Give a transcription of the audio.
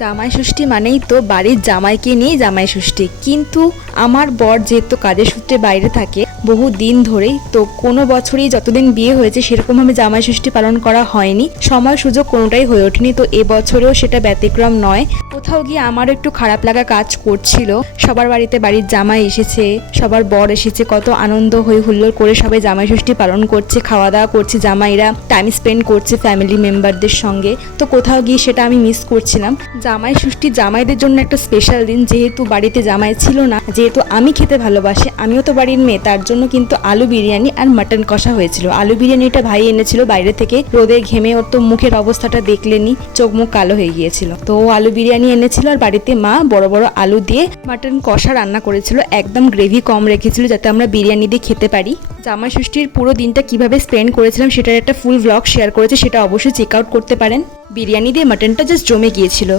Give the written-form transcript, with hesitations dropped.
জামাই ষষ্ঠী মানেই তো বাড়ির জামাইকে নিয়ে জামাই ষষ্ঠী, কিন্তু আমার বর যেহেতু কাজের সূত্রে বাইরে থাকে বহু দিন ধরেই, তো কোনো বছরই যতদিন বিয়ে হয়েছে সেরকমভাবে জামাই ষষ্ঠী পালন করা হয়নি, সময় সুযোগ কোনোটাই হয়ে ওঠেনি। তো এবছরেও সেটা ব্যতিক্রম নয়। কোথাও গিয়ে আমারও একটু খারাপ লাগা কাজ করছিল। সবার বাড়িতে বাড়ির জামাই এসেছে, সবার বর এসেছে, কত আনন্দ হই হুল্লোড় করে সবাই জামাই ষষ্ঠী পালন করছে, খাওয়া দাওয়া করছে, জামাইরা টাইম স্পেন্ড করছে ফ্যামিলি মেম্বারদের সঙ্গে। তো কোথাও গিয়ে সেটা আমি মিস করছিলাম। জামাই ষষ্ঠী জামাইদের জন্য একটা স্পেশাল দিন, যেহেতু বাড়িতে জামাই ছিল না, যেহেতু আমি খেতে ভালোবাসি, আমিও তো বাড়ির মেয়ে, তার জন্য কিন্তু আলু বিরিয়ানি আর মাটন কষা হয়েছিল। আলু বিরিয়ানিটা ভাই এনেছিল বাইরে থেকে, রোদে ঘেমে ওর তো মুখের অবস্থাটা দেখলেনি, চোখ মুখ কালো হয়ে গিয়েছিল। তো ও আলু বিরিয়ানি এনেছিল, আর বাড়িতে মা বড় বড় আলু দিয়ে মাটন কষা রান্না করেছিল, একদম গ্রেভি কম রেখেছিল যাতে আমরা বিরিয়ানি দিয়ে খেতে পারি। জামাই ষষ্ঠীর পুরো দিনটা কিভাবে স্পেন্ড করেছিলাম সেটার একটা ফুল ব্লগ শেয়ার করেছে, সেটা অবশ্যই চেক আউট করতে পারেন। বিরিয়ানি দিয়ে মাটনটা জাস্ট জমে গিয়েছিল।